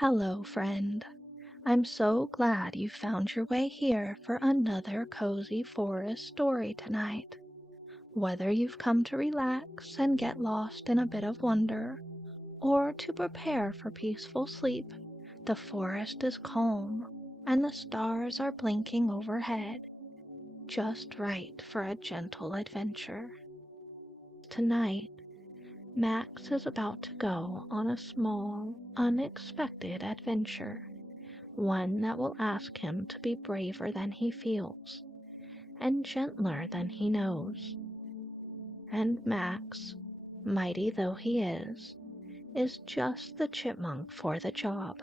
Hello, friend. I'm so glad you found your way here for another cozy forest story tonight. Whether you've come to relax and get lost in a bit of wonder, or to prepare for peaceful sleep, the forest is calm and the stars are blinking overhead, just right for a gentle adventure. Tonight, Max is about to go on a small, unexpected adventure. One that will ask him to be braver than he feels, and gentler than he knows. And Max, mighty though he is just the chipmunk for the job.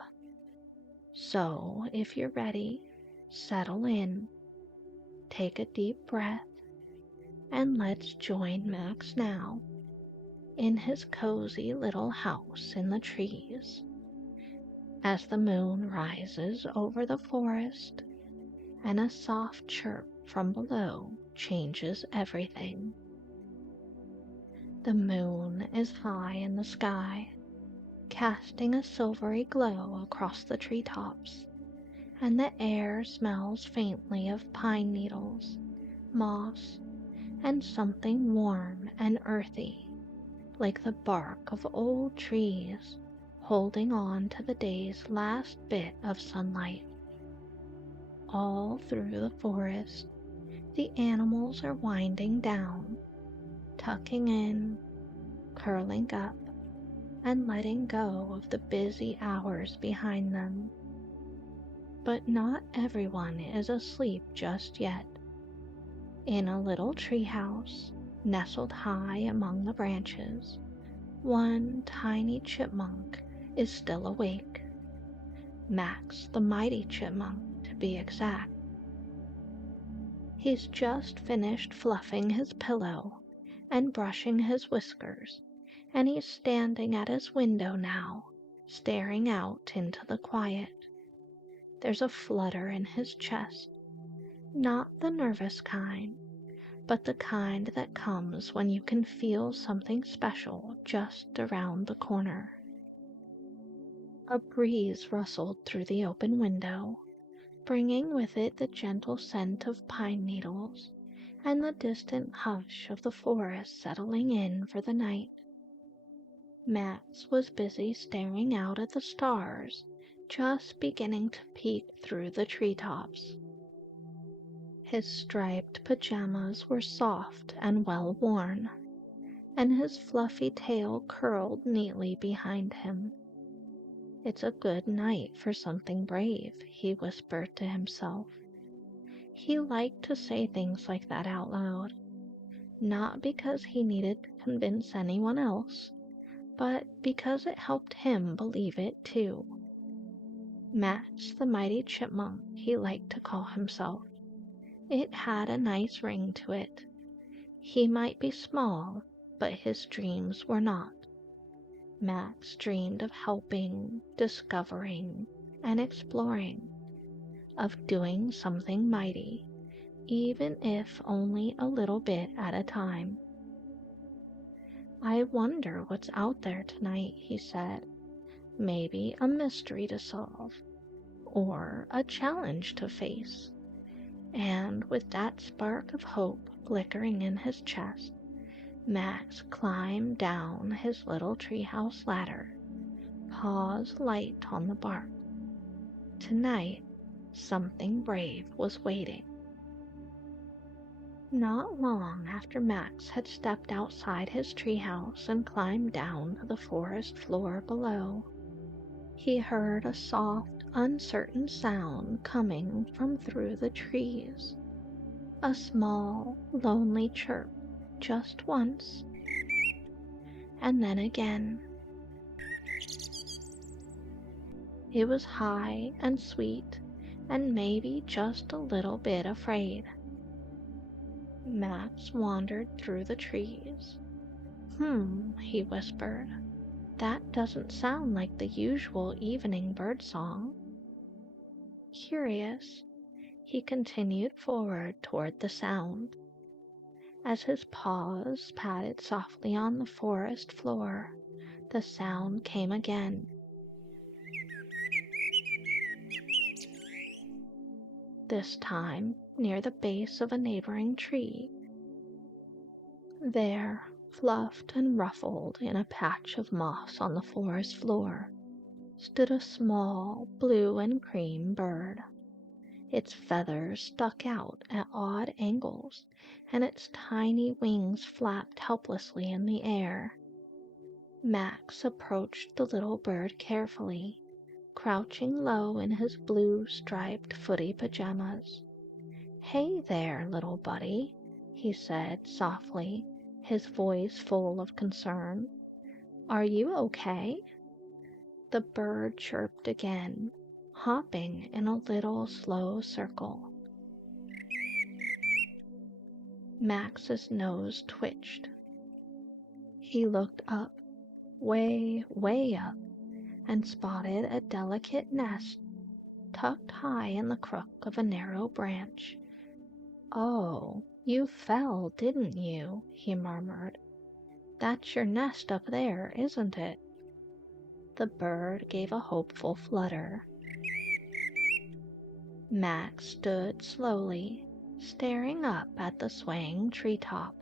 So, if you're ready, settle in, take a deep breath, and let's join Max now in his cozy little house in the trees. As the moon rises over the forest, and a soft chirp from below changes everything. The moon is high in the sky, casting a silvery glow across the treetops, and the air smells faintly of pine needles, moss, and something warm and earthy, like the bark of old trees holding on to the day's last bit of sunlight. All through the forest, the animals are winding down, tucking in, curling up, and letting go of the busy hours behind them. But not everyone is asleep just yet. In a little treehouse, nestled high among the branches, one tiny chipmunk is still awake. Max, the mighty chipmunk, to be exact. He's just finished fluffing his pillow and brushing his whiskers, and he's standing at his window now, staring out into the quiet. There's a flutter in his chest, not the nervous kind, but the kind that comes when you can feel something special just around the corner. A breeze rustled through the open window, bringing with it the gentle scent of pine needles and the distant hush of the forest settling in for the night. Max was busy staring out at the stars, just beginning to peek through the treetops. His striped pajamas were soft and well worn, and his fluffy tail curled neatly behind him. "It's a good night for something brave," he whispered to himself. He liked to say things like that out loud, not because he needed to convince anyone else, but because it helped him believe it too. Max the mighty chipmunk, he liked to call himself. It had a nice ring to it. He might be small, but his dreams were not. Max dreamed of helping, discovering, and exploring, of doing something mighty, even if only a little bit at a time. "I wonder what's out there tonight," he said. "Maybe a mystery to solve, or a challenge to face." And with that spark of hope flickering in his chest, Max climbed down his little treehouse ladder, paws light on the bark. Tonight, something brave was waiting. Not long after Max had stepped outside his treehouse and climbed down to the forest floor below, he heard a soft, uncertain sound coming from through the trees. A small, lonely chirp, just once, and then again. It was high and sweet, and maybe just a little bit afraid. Max wandered through the trees. He whispered. "That doesn't sound like the usual evening bird song." Curious, he continued forward toward the sound. As his paws patted softly on the forest floor, the sound came again. this time near the base of a neighboring tree. There, fluffed and ruffled in a patch of moss on the forest floor, stood a small blue and cream bird. Its feathers stuck out at odd angles, and its tiny wings flapped helplessly in the air. Max approached the little bird carefully, crouching low in his blue striped footy pajamas. "Hey there, little buddy," he said softly, his voice full of concern. "Are you okay?" The bird chirped again, hopping in a little slow circle. Max's nose twitched. He looked up, way, way up, and spotted a delicate nest tucked high in the crook of a narrow branch. "Oh, you fell, didn't you?" he murmured. "That's your nest up there, isn't it?" The bird gave a hopeful flutter. Max stood slowly, staring up at the swaying treetop.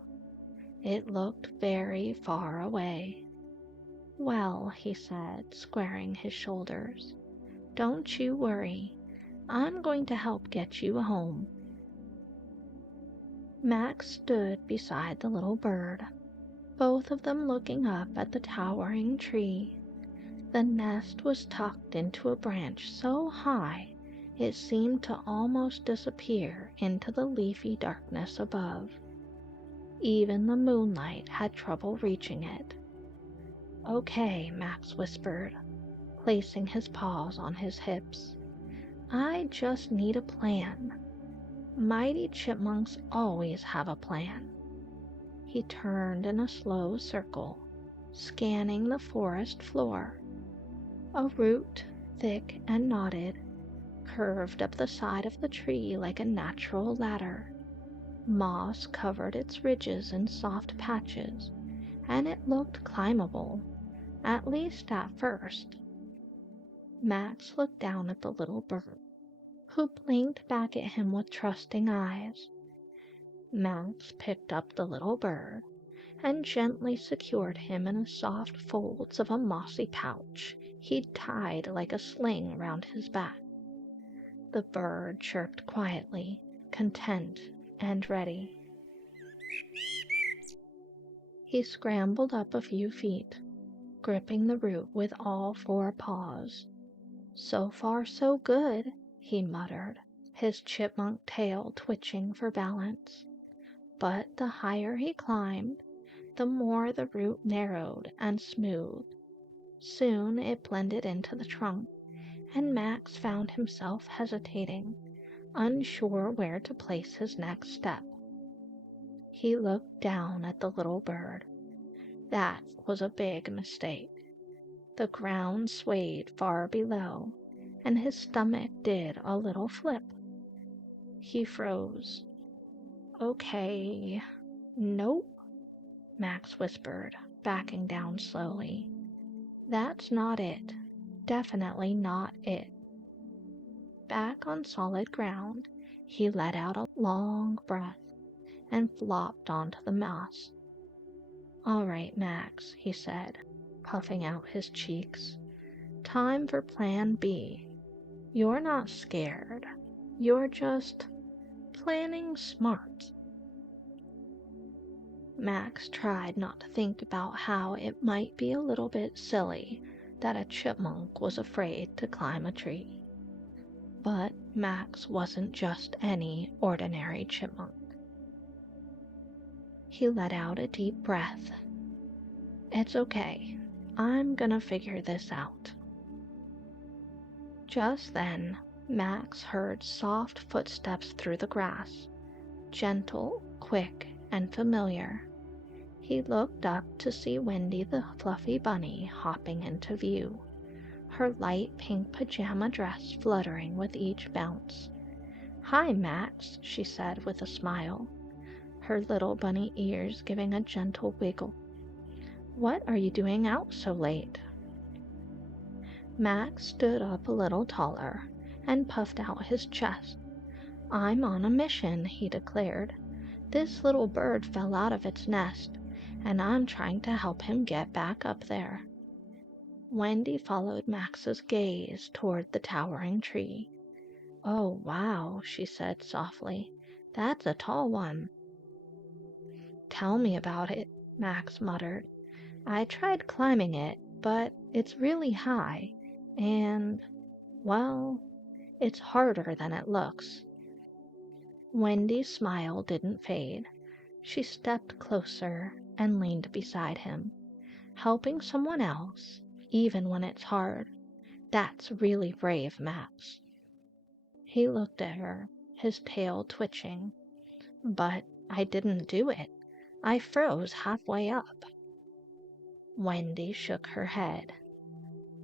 It looked very far away. "Well," he said, squaring his shoulders, "don't you worry. I'm going to help get you home." Max stood beside the little bird, both of them looking up at the towering tree. The nest was tucked into a branch so high it seemed to almost disappear into the leafy darkness above. Even the moonlight had trouble reaching it. "Okay," Max whispered, placing his paws on his hips. "I just need a plan. Mighty chipmunks always have a plan." He turned in a slow circle, scanning the forest floor. A root, thick and knotted, curved up the side of the tree like a natural ladder. Moss covered its ridges in soft patches, and it looked climbable, at least at first. Max looked down at the little bird, who blinked back at him with trusting eyes. Max picked up the little bird and gently secured him in the soft folds of a mossy pouch he'd tied like a sling round his back. The bird chirped quietly, content and ready. He scrambled up a few feet, gripping the root with all four paws. "So far so good," he muttered, his chipmunk tail twitching for balance. But the higher he climbed, the more the root narrowed and smoothed. Soon it blended into the trunk, and Max found himself hesitating, unsure where to place his next step. He looked down at the little bird. That was a big mistake. The ground swayed far below, and his stomach did a little flip. He froze. "Okay, nope," Max whispered, backing down slowly. "That's not it. Definitely not it." Back on solid ground, he let out a long breath and flopped onto the moss. "All right, Max," he said, puffing out his cheeks. "Time for plan B. You're not scared. You're just planning smart." Max tried not to think about how it might be a little bit silly that a chipmunk was afraid to climb a tree. But Max wasn't just any ordinary chipmunk. He let out a deep breath. "It's okay. I'm gonna figure this out." Just then, Max heard soft footsteps through the grass, gentle, quick, and familiar. He looked up to see Wendy the fluffy bunny hopping into view, her light pink pajama dress fluttering with each bounce. "Hi, Max," she said with a smile, her little bunny ears giving a gentle wiggle. "What are you doing out so late?" Max stood up a little taller and puffed out his chest, "I'm on a mission," he declared. "This little bird fell out of its nest, and I'm trying to help him get back up there." Wendy followed Max's gaze toward the towering tree. "Oh, wow," she said softly. "That's a tall one." "Tell me about it," Max muttered. "I tried climbing it, but it's really high, and, well, it's harder than it looks." Wendy's smile didn't fade. She stepped closer and leaned beside him. "Helping someone else, even when it's hard, that's really brave, Max." He looked at her, his tail twitching. "But I didn't do it. I froze halfway up." Wendy shook her head.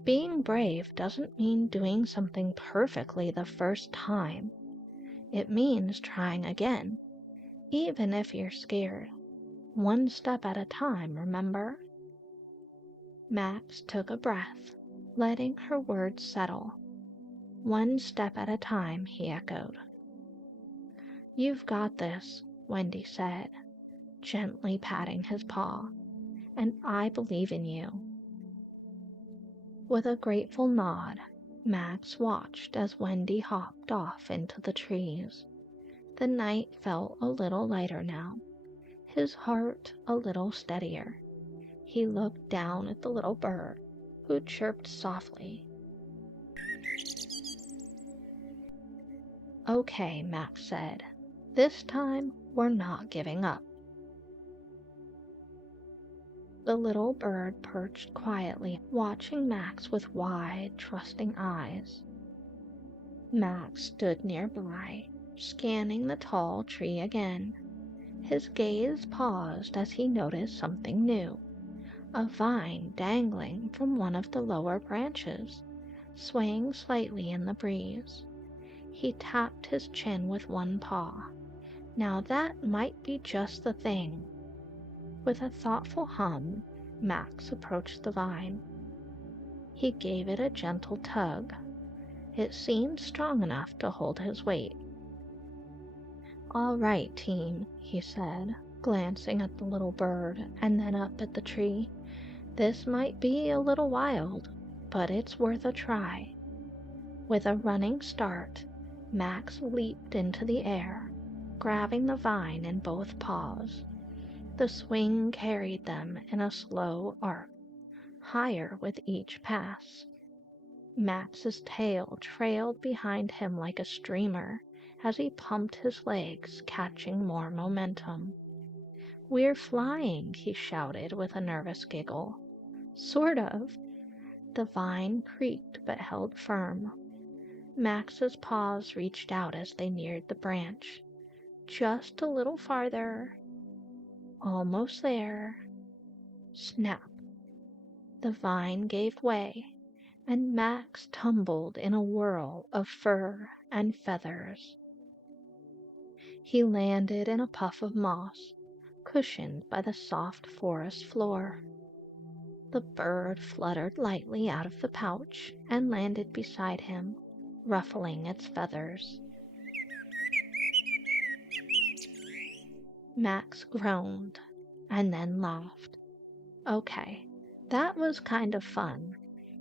"Being brave doesn't mean doing something perfectly the first time. It means trying again, even if you're scared. One step at a time, remember?" Max took a breath, letting her words settle. "One step at a time," he echoed. "You've got this," Wendy said, gently patting his paw, "and I believe in you." With a grateful nod, Max watched as Wendy hopped off into the trees. The night felt a little lighter now, his heart a little steadier. He looked down at the little bird, who chirped softly. "Okay," Max said. "This time, we're not giving up." The little bird perched quietly, watching Max with wide, trusting eyes. Max stood nearby, scanning the tall tree again. His gaze paused as he noticed something new. A vine dangling from one of the lower branches, swaying slightly in the breeze. He tapped his chin with one paw. Now that might be just the thing. With a thoughtful hum, Max approached the vine. He gave it a gentle tug. It seemed strong enough to hold his weight. "All right, team," he said, glancing at the little bird and then up at the tree. "This might be a little wild, but it's worth a try." With a running start, Max leaped into the air, grabbing the vine in both paws. The swing carried them in a slow arc, higher with each pass. Max's tail trailed behind him like a streamer as he pumped his legs, catching more momentum. "We're flying," he shouted with a nervous giggle. "Sort of." The vine creaked but held firm. Max's paws reached out as they neared the branch. "Just a little farther. Almost there." Snap! The vine gave way, and Max tumbled in a whirl of fur and feathers. He landed in a puff of moss, cushioned by the soft forest floor. The bird fluttered lightly out of the pouch and landed beside him, ruffling its feathers. Max groaned and then laughed. "Okay, that was kind of fun,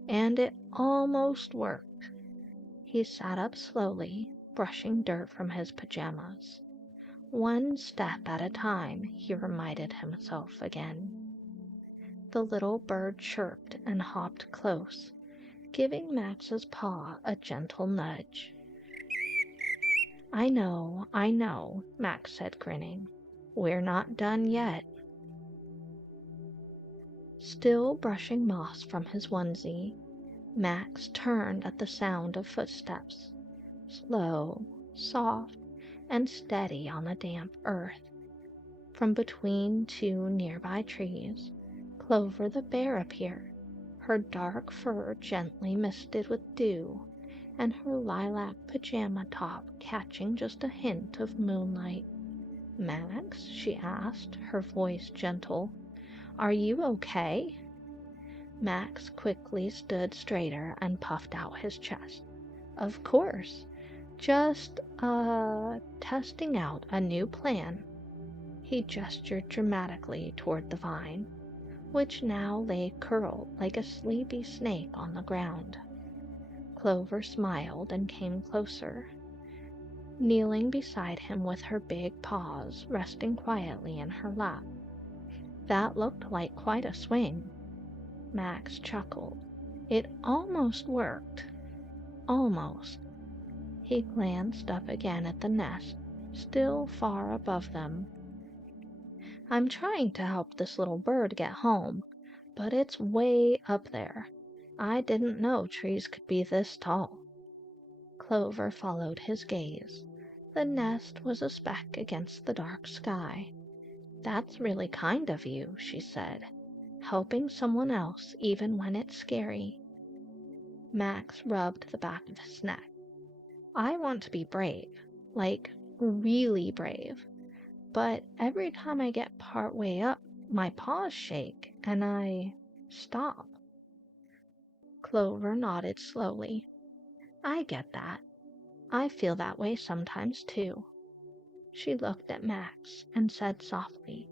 and it almost worked." He sat up slowly, brushing dirt from his pajamas. "One step at a time," he reminded himself again. The little bird chirped and hopped close, giving Max's paw a gentle nudge. I know," Max said, grinning. "We're not done yet." Still brushing moss from his onesie, Max turned at the sound of footsteps, slow, soft, and steady on the damp earth. From between two nearby trees, Clover the bear appeared, her dark fur gently misted with dew, and her lilac pajama top catching just a hint of moonlight. "Max," she asked, her voice gentle, "are you okay?" Max quickly stood straighter and puffed out his chest. "Of course. Just, testing out a new plan. He gestured dramatically toward the vine, which now lay curled like a sleepy snake on the ground. Clover smiled and came closer, kneeling beside him with her big paws resting quietly in her lap. That looked like quite a swing. Max chuckled. It almost worked. Almost. He glanced up again at the nest, still far above them. I'm trying to help this little bird get home, but it's way up there. I didn't know trees could be this tall. Clover followed his gaze. The nest was a speck against the dark sky. That's really kind of you, she said, helping someone else even when it's scary. Max rubbed the back of his neck. I want to be brave, like really brave, but every time I get part way up, my paws shake and I stop. Clover nodded slowly. I get that. I feel that way sometimes too. She looked at Max and said softly,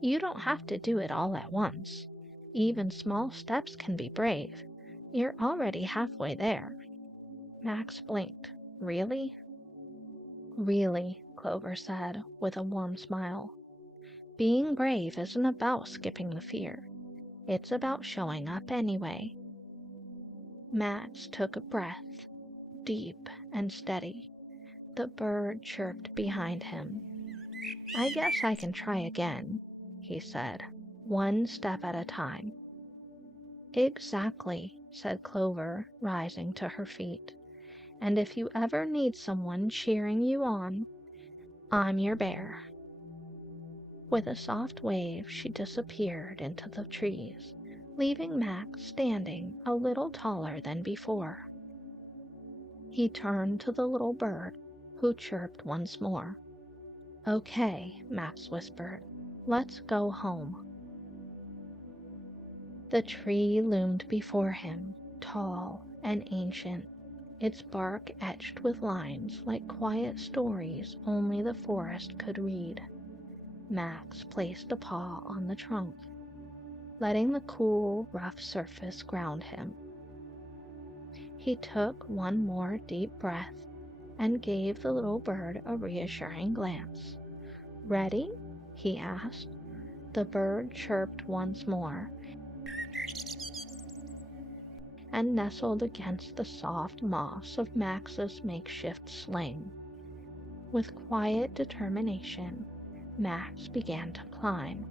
You don't have to do it all at once. Even small steps can be brave. You're already halfway there. Max blinked. Really? Really, Clover said, with a warm smile. Being brave isn't about skipping the fear. It's about showing up anyway. Max took a breath, deep and steady. The bird chirped behind him. I guess I can try again, he said, one step at a time. Exactly, said Clover, rising to her feet. And if you ever need someone cheering you on, I'm your bear. With a soft wave, she disappeared into the trees, leaving Max standing a little taller than before. He turned to the little bird, who chirped once more. Okay, Max whispered. Let's go home. The tree loomed before him, tall and ancient, its bark etched with lines like quiet stories only the forest could read. Max placed a paw on the trunk, letting the cool, rough surface ground him. He took one more deep breath and gave the little bird a reassuring glance. Ready? He asked. The bird chirped once more and nestled against the soft moss of Max's makeshift sling. With quiet determination, Max began to climb.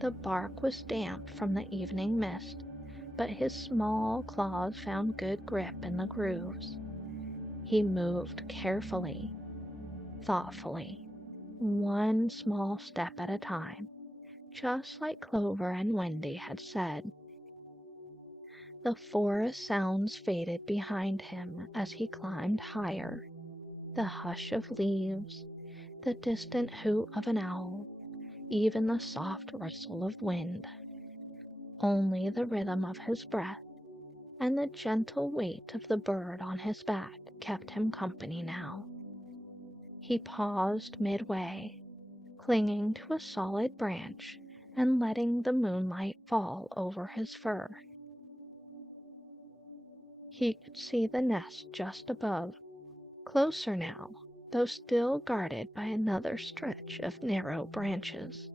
The bark was damp from the evening mist, but his small claws found good grip in the grooves. He moved carefully, thoughtfully, one small step at a time, just like Clover and Wendy had said. The forest sounds faded behind him as he climbed higher. The hush of leaves, the distant hoot of an owl, even the soft rustle of wind. Only the rhythm of his breath and the gentle weight of the bird on his back kept him company now. He paused midway, clinging to a solid branch and letting the moonlight fall over his fur. He could see the nest just above, closer now, though still guarded by another stretch of narrow branches.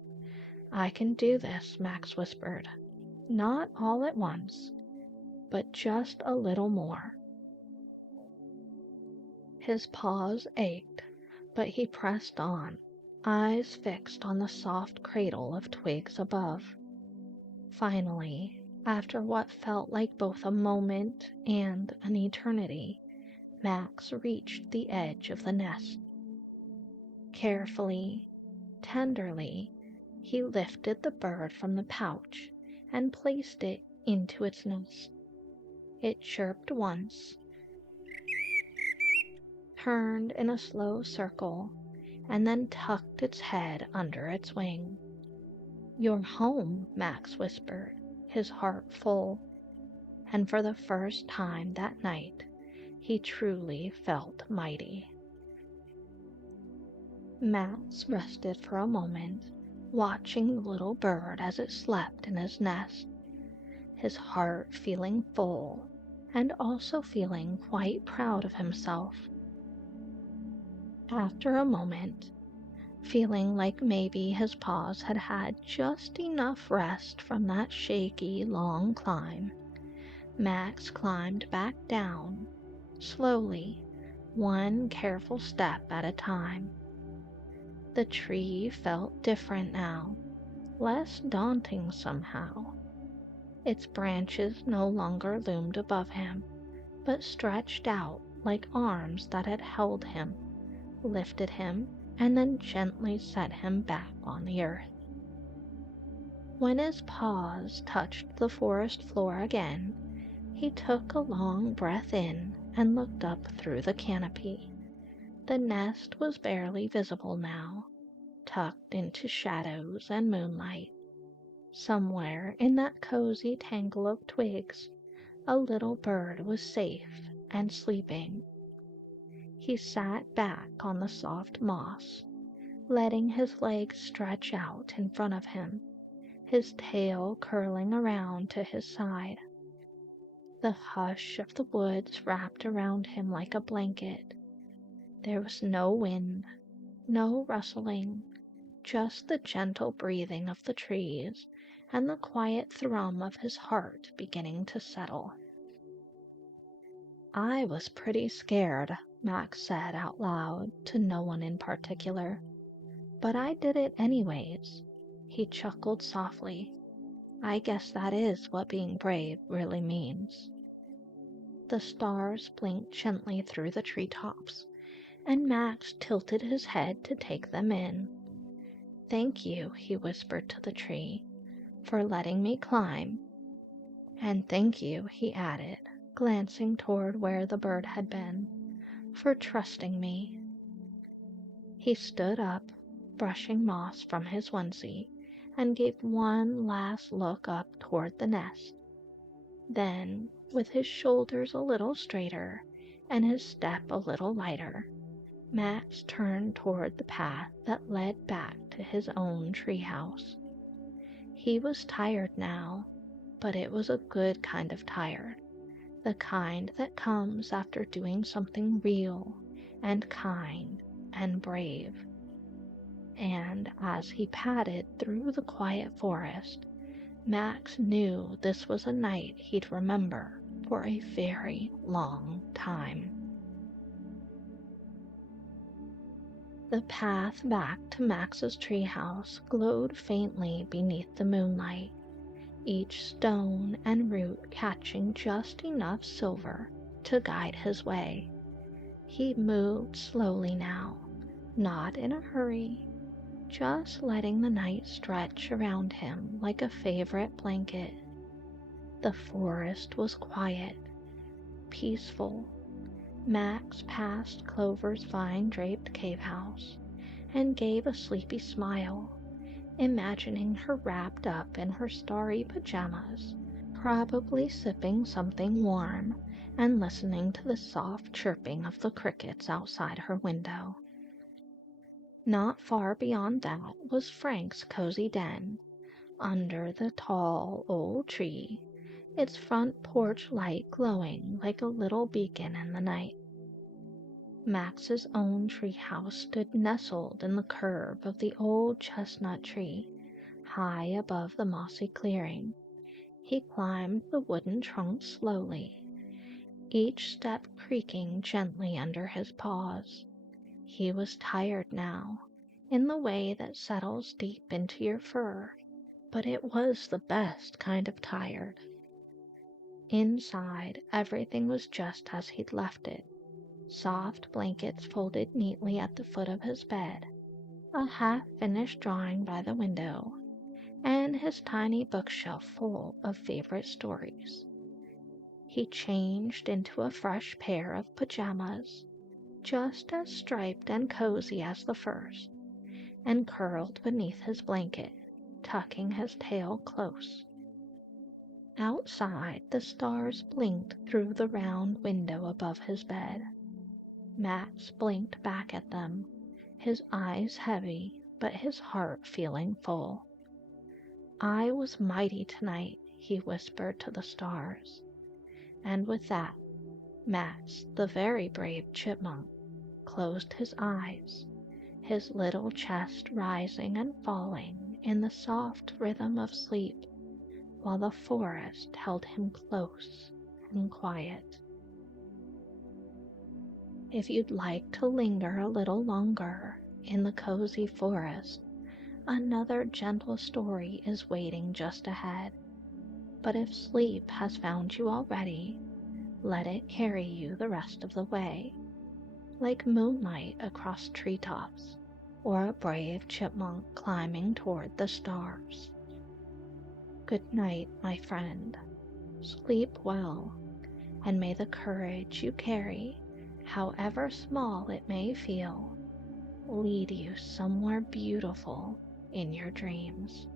I can do this, Max whispered. Not all at once, but just a little more. His paws ached, but he pressed on, eyes fixed on the soft cradle of twigs above. Finally, after what felt like both a moment and an eternity, Max reached the edge of the nest. Carefully, tenderly, he lifted the bird from the pouch and placed it into its nest. It chirped once, turned in a slow circle, and then tucked its head under its wing. You're home, Max whispered, his heart full. And for the first time that night, he truly felt mighty. Max rested for a moment, watching the little bird as it slept in his nest, his heart feeling full and also feeling quite proud of himself. After a moment, feeling like maybe his paws had had just enough rest from that shaky, long climb, Max climbed back down, slowly, one careful step at a time. The tree felt different now, less daunting somehow. Its branches no longer loomed above him, but stretched out like arms that had held him, lifted him, and then gently set him back on the earth. When his paws touched the forest floor again, he took a long breath in and looked up through the canopy. The nest was barely visible now, tucked into shadows and moonlight. Somewhere in that cozy tangle of twigs, a little bird was safe and sleeping. He sat back on the soft moss, letting his legs stretch out in front of him, his tail curling around to his side. The hush of the woods wrapped around him like a blanket. There was no wind, no rustling, just the gentle breathing of the trees and the quiet thrum of his heart beginning to settle. "I was pretty scared," Max said out loud to no one in particular. "But I did it anyways." He chuckled softly. "I guess that is what being brave really means." The stars blinked gently through the treetops, and Max tilted his head to take them in. "Thank you," he whispered to the tree, "for letting me climb. And thank you," he added, glancing toward where the bird had been, "for trusting me." He stood up, brushing moss from his onesie, and gave one last look up toward the nest. Then, with his shoulders a little straighter and his step a little lighter, Max turned toward the path that led back to his own treehouse. He was tired now, but it was a good kind of tired, the kind that comes after doing something real and kind and brave. And as he padded through the quiet forest, Max knew this was a night he'd remember for a very long time. The path back to Max's treehouse glowed faintly beneath the moonlight, each stone and root catching just enough silver to guide his way. He moved slowly now, not in a hurry, just letting the night stretch around him like a favorite blanket. The forest was quiet, peaceful. Max passed Clover's vine-draped cave house and gave a sleepy smile, imagining her wrapped up in her starry pajamas, probably sipping something warm and listening to the soft chirping of the crickets outside her window. Not far beyond that was Frank's cozy den, under the tall old tree, its front porch light glowing like a little beacon in the night. Max's own tree house stood nestled in the curve of the old chestnut tree, high above the mossy clearing. He climbed the wooden trunk slowly, each step creaking gently under his paws. He was tired now, in the way that settles deep into your fur, but it was the best kind of tired. Inside, everything was just as he'd left it. Soft blankets folded neatly at the foot of his bed, a half-finished drawing by the window, and his tiny bookshelf full of favorite stories. He changed into a fresh pair of pajamas, just as striped and cozy as the first, and curled beneath his blanket, tucking his tail close. Outside, the stars blinked through the round window above his bed. Max blinked back at them, his eyes heavy, but his heart feeling full. "I was mighty tonight," he whispered to the stars. And with that, Max, the very brave chipmunk, closed his eyes, his little chest rising and falling in the soft rhythm of sleep, while the forest held him close and quiet. If you'd like to linger a little longer in the cozy forest, another gentle story is waiting just ahead. But if sleep has found you already, let it carry you the rest of the way, like moonlight across treetops, or a brave chipmunk climbing toward the stars. Good night, my friend. Sleep well, and may the courage you carry, however small it may feel, lead you somewhere beautiful in your dreams.